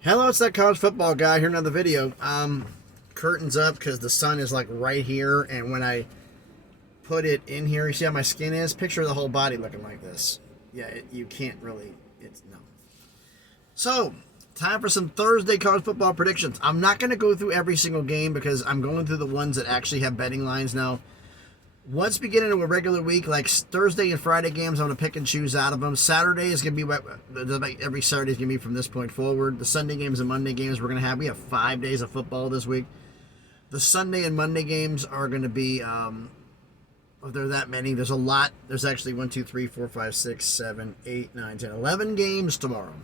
Hello, it's that college football guy here. Another video. Curtains up because the sun is like right here, and when I put it in here, you see how my skin is. Picture the whole body looking like this. Yeah, you can't really. It's no. So, time for some Thursday college football predictions. I'm not going to go through every single game because I'm going through the ones that actually have betting lines now. Once we get into a regular week, like Thursday and Friday games, I'm going to pick and choose out of them. Saturday is going to be, every Saturday is going to be from this point forward. The Sunday games and Monday games we have 5 days of football this week. The Sunday and Monday games are going to be, if there are that many, there's a lot. There's actually 1, 2, 3, 4, 5, 6, 7, 8, 9, 10, 11 games tomorrow.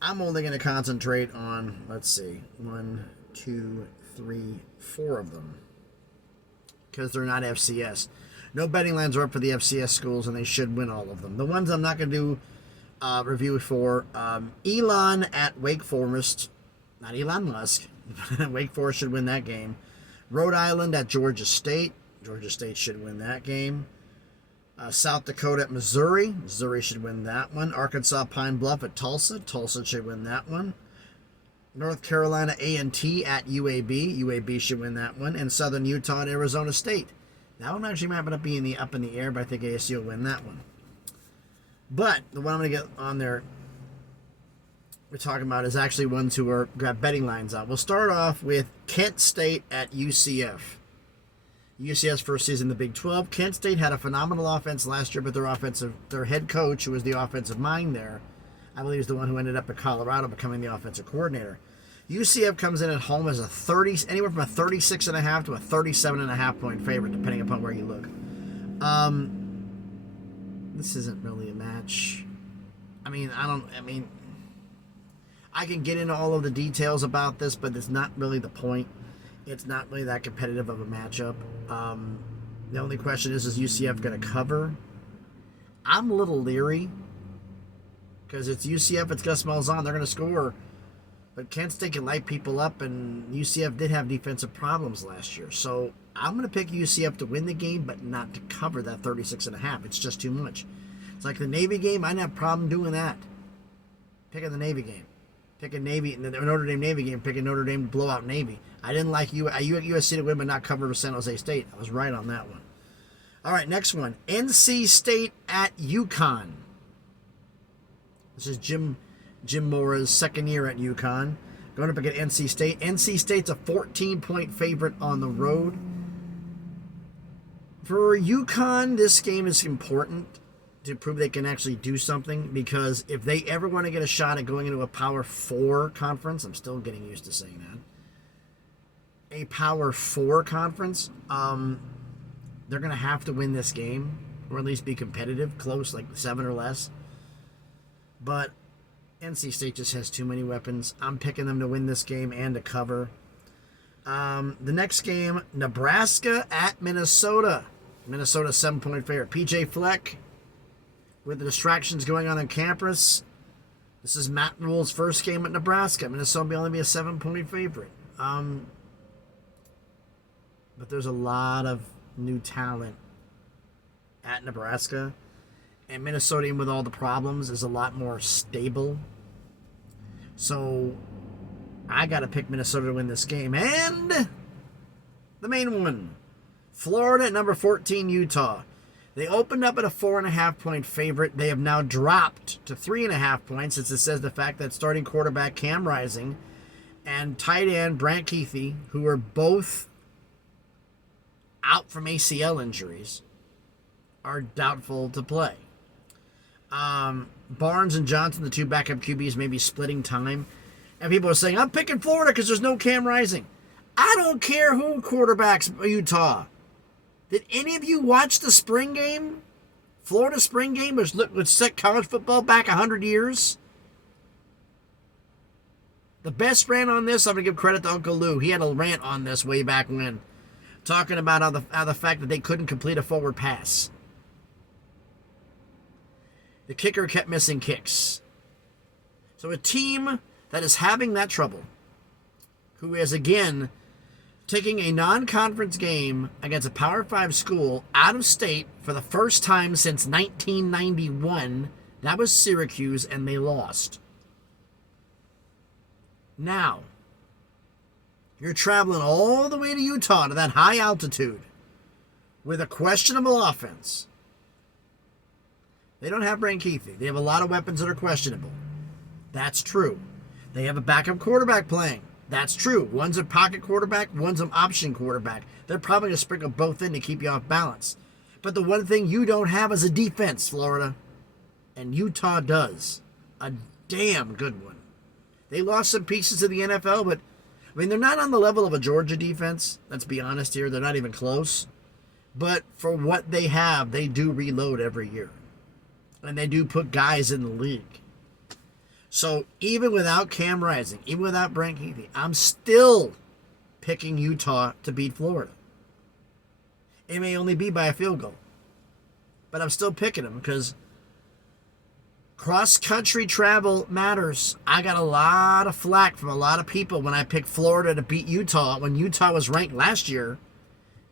I'm only going to concentrate on, let's see, 1, 2, 3, 4 of them, because they're not FCS. No betting lines are up for the FCS schools, and they should win all of them. The ones I'm not going to do review for, Elon at Wake Forest, not Elon Musk. Wake Forest should win that game. Rhode Island at Georgia State. Georgia State should win that game. South Dakota at Missouri. Missouri should win that one. Arkansas Pine Bluff at Tulsa. Tulsa should win that one. North Carolina A&T at UAB. UAB should win that one. And Southern Utah at Arizona State. That one actually might not be up in the air, but I think ASU will win that one. But the one I'm going to get on there we're talking about is actually ones who are got betting lines out. We'll start off with Kent State at UCF. UCF's first season in the Big 12. Kent State had a phenomenal offense last year, but their head coach, who was the offensive mind there, I believe is the one who ended up at Colorado becoming the offensive coordinator. UCF comes in at home as anywhere from a 36.5 to a 37.5 point favorite, depending upon where you look. This isn't really a match. I can get into all of the details about this, but it's not really the point. It's not really that competitive of a matchup. The only question is UCF going to cover? I'm a little leery because it's UCF, it's Gus Malzahn, they're going to score. But Kent State can light people up, and UCF did have defensive problems last year. So I'm going to pick UCF to win the game, but not to cover that 36.5. It's just too much. It's like the Navy game. I didn't have a problem doing that. Picking the Navy game. Picking Navy, the Notre Dame Navy game, picking Notre Dame to blow out Navy. I didn't like USC to win, but not cover for San Jose State. I was right on that one. All right, next one. NC State at UConn. This is Jim Mora's second year at UConn. Going up against NC State. NC State's a 14-point favorite on the road. For UConn, this game is important to prove they can actually do something, because if they ever want to get a shot at going into a Power 4 conference, I'm still getting used to saying that, a Power 4 conference, they're going to have to win this game, or at least be competitive, close, like 7 or less. But NC State just has too many weapons. I'm picking them to win this game and to cover. The next game, Nebraska at Minnesota. Minnesota 7-point favorite. PJ Fleck, with the distractions going on campus, this is Matt Rule's first game at Nebraska. Minnesota will only be a 7-point favorite. But there's a lot of new talent at Nebraska. And Minnesota, even with all the problems, is a lot more stable. So I got to pick Minnesota to win this game. And the main one, Florida at number 14, Utah. They opened up at a 4.5 point favorite. They have now dropped to 3.5 points, since it says the fact that starting quarterback Cam Rising and tight end Brant Kuithe, who are both out from ACL injuries, are doubtful to play. Barnes and Johnson, the two backup QBs, may be splitting time. And people are saying, I'm picking Florida because there's no Cam Rising. I don't care who quarterbacks Utah. Did any of you watch the spring game? Florida spring game, which set college football back 100 years? The best rant on this, I'm going to give credit to Uncle Lou. He had a rant on this way back when, talking about how the fact that they couldn't complete a forward pass. The kicker kept missing kicks. So a team that is having that trouble, who is, again, taking a non-conference game against a Power 5 school out of state for the first time since 1991. That was Syracuse, and they lost. Now, you're traveling all the way to Utah to that high altitude with a questionable offense. They don't have Brant Kuithe. They have a lot of weapons that are questionable. That's true. They have a backup quarterback playing. That's true. One's a pocket quarterback, one's an option quarterback. They're probably going to sprinkle both in to keep you off balance. But the one thing you don't have is a defense, Florida. And Utah does. A damn good one. They lost some pieces to the NFL, but, I mean, they're not on the level of a Georgia defense. Let's be honest here. They're not even close. But for what they have, they do reload every year. And they do put guys in the league. So even without Cam Rising, even without Brant Kuithe, I'm still picking Utah to beat Florida. It may only be by a field goal. But I'm still picking them because cross-country travel matters. I got a lot of flack from a lot of people when I picked Florida to beat Utah when Utah was ranked last year.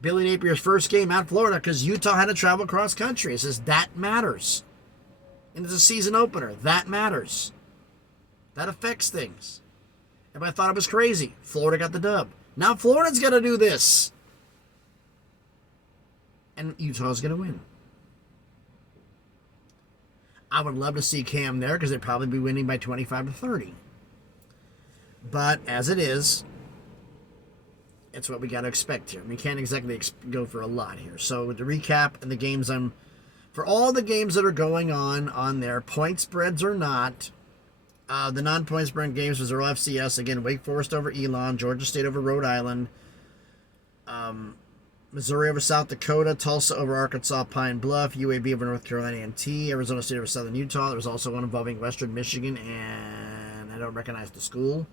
Billy Napier's first game at Florida because Utah had to travel cross-country. It says that matters. And it's a season opener. That matters. That affects things. Everybody thought it was crazy. Florida got the dub. Now Florida's got to do this. And Utah's going to win. I would love to see Cam there because they'd probably be winning by 25 to 30. But as it is, it's what we got to expect here. We can't exactly go for a lot here. So to recap, and the games for all the games that are going on there, point spreads or not, the non-point spread games was Earl FCS. Again, Wake Forest over Elon, Georgia State over Rhode Island, Missouri over South Dakota, Tulsa over Arkansas Pine Bluff, UAB over North Carolina A&T, Arizona State over Southern Utah. There was also one involving Western Michigan, and I don't recognize the school.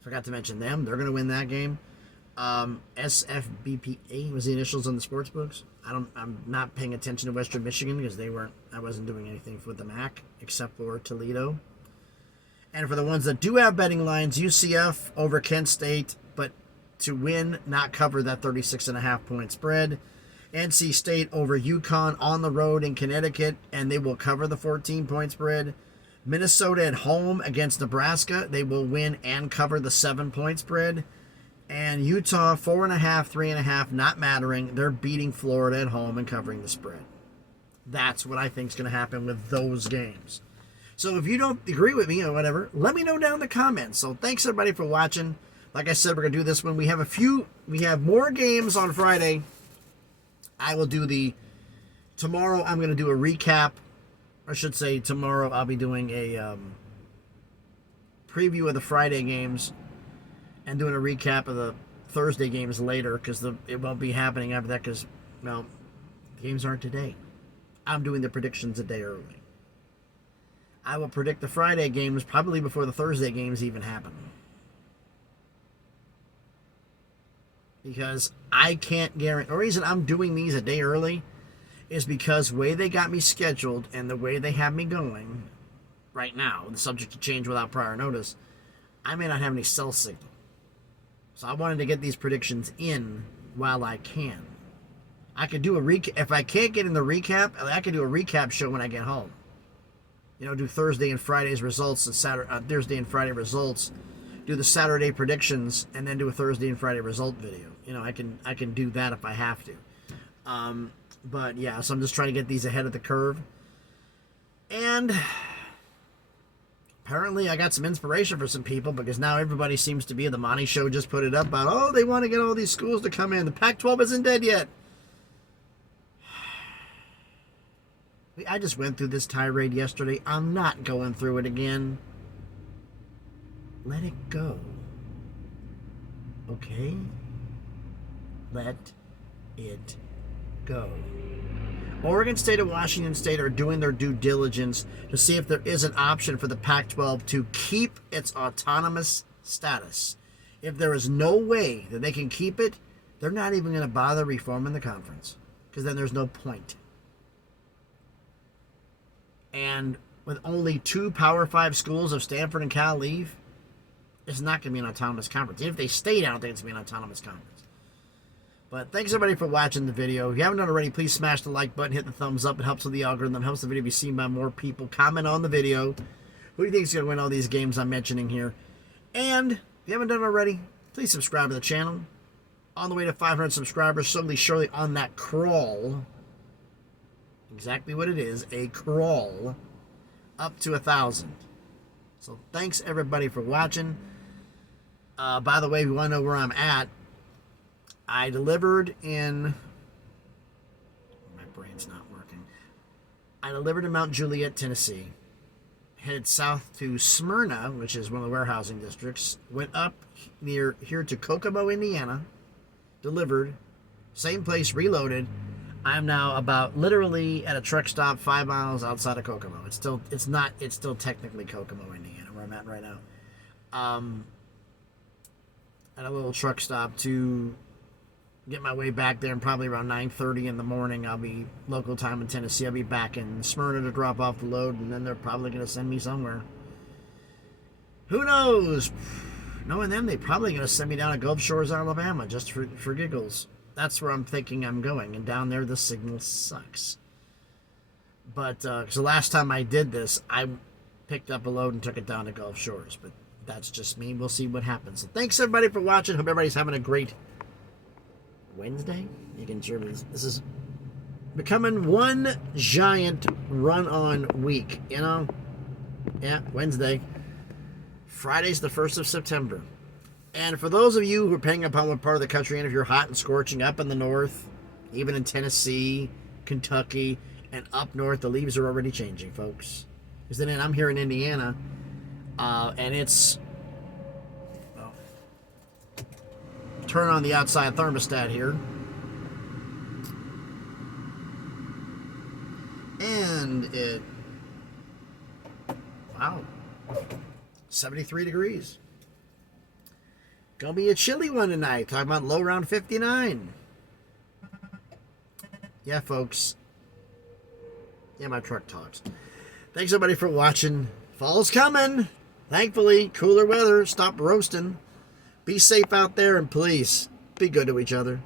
Forgot to mention them. They're going to win that game. SFBPA was the initials on the sports books. I'm not paying attention to Western Michigan because I wasn't doing anything with the MAC except for Toledo. And for the ones that do have betting lines, UCF over Kent State, but to win, not cover that 36.5 point spread. NC State over UConn on the road in Connecticut, and they will cover the 14 point spread. Minnesota at home against Nebraska, they will win and cover the 7 point spread. And Utah, 4.5, 3.5, not mattering. They're beating Florida at home and covering the spread. That's what I think is going to happen with those games. So if you don't agree with me or whatever, let me know down in the comments. So thanks everybody for watching. Like I said, we're going to do this one. We have more games on Friday. I will do tomorrow I'm going to do a recap. I should say tomorrow I'll be doing a preview of the Friday games and doing a recap of the Thursday games later because it won't be happening after that because, well, the games aren't today. I'm doing the predictions a day early. I will predict the Friday games probably before the Thursday games even happen. Because I can't guarantee... The reason I'm doing these a day early is because the way they got me scheduled and the way they have me going right now, the subject to change without prior notice, I may not have any cell signal. So I wanted to get these predictions in while I can. I could do a recap. If I can't get in the recap, I could do a recap show when I get home. You know, do Thursday and Friday's results and Thursday and Friday results. Do the Saturday predictions and then do a Thursday and Friday result video. You know, I can do that if I have to. But yeah, so I'm just trying to get these ahead of the curve. And apparently I got some inspiration for some people because now everybody seems to be, the Monty Show just put it up about, oh, they want to get all these schools to come in. The Pac-12 isn't dead yet. I just went through this tirade yesterday. I'm not going through it again. Let it go. Okay? Let it go. Oregon State and Washington State are doing their due diligence to see if there is an option for the Pac-12 to keep its autonomous status. If there is no way that they can keep it, they're not even going to bother reforming the conference because then there's no point. And with only 2 Power 5 schools of Stanford and Cal leave, it's not going to be an autonomous conference. If they stayed, I don't think it's going to be an autonomous conference. But thanks everybody for watching the video. If you haven't done already, please smash the like button, hit the thumbs up. It helps with the algorithm, helps the video be seen by more people. Comment on the video. Who do you think is going to win all these games I'm mentioning here? And if you haven't done it already, please subscribe to the channel. On the way to 500 subscribers, slowly, surely on that crawl. Exactly what it is, a crawl up to 1,000. So thanks everybody for watching. By the way, if you want to know where I'm at, I delivered in... My brain's not working. I delivered in Mount Juliet, Tennessee. Headed south to Smyrna, which is one of the warehousing districts. Went up near here to Kokomo, Indiana. Delivered. Same place, reloaded. I'm now about literally at a truck stop 5 miles outside of Kokomo. It's still technically Kokomo, Indiana, where I'm at right now. At a little truck stop to get my way back there, and probably around 9:30 in the morning, I'll be local time in Tennessee. I'll be back in Smyrna to drop off the load, and then they're probably going to send me somewhere. Who knows? Knowing them, they're probably going to send me down to Gulf Shores, Alabama, just for giggles. That's where I'm thinking I'm going, and down there the signal sucks. But because the last time I did this, I picked up a load and took it down to Gulf Shores, but that's just me. We'll see what happens. So thanks everybody for watching. Hope everybody's having a great Wednesday. You can hear me. This is becoming one giant run-on week, you know? Yeah, Wednesday. Friday's the 1st of September. And for those of you who are depending upon what part of the country, and if you're hot and scorching up in the north, even in Tennessee, Kentucky, and up north, the leaves are already changing, folks. Because then I'm here in Indiana, and it's... Well, turn on the outside thermostat here. And it... Wow. 73 degrees. Gonna be a chilly one tonight. Talking about low around 59. Yeah, folks. Yeah, my truck talks. Thanks, everybody, for watching. Fall's coming. Thankfully, cooler weather. Stop roasting. Be safe out there, and please, be good to each other.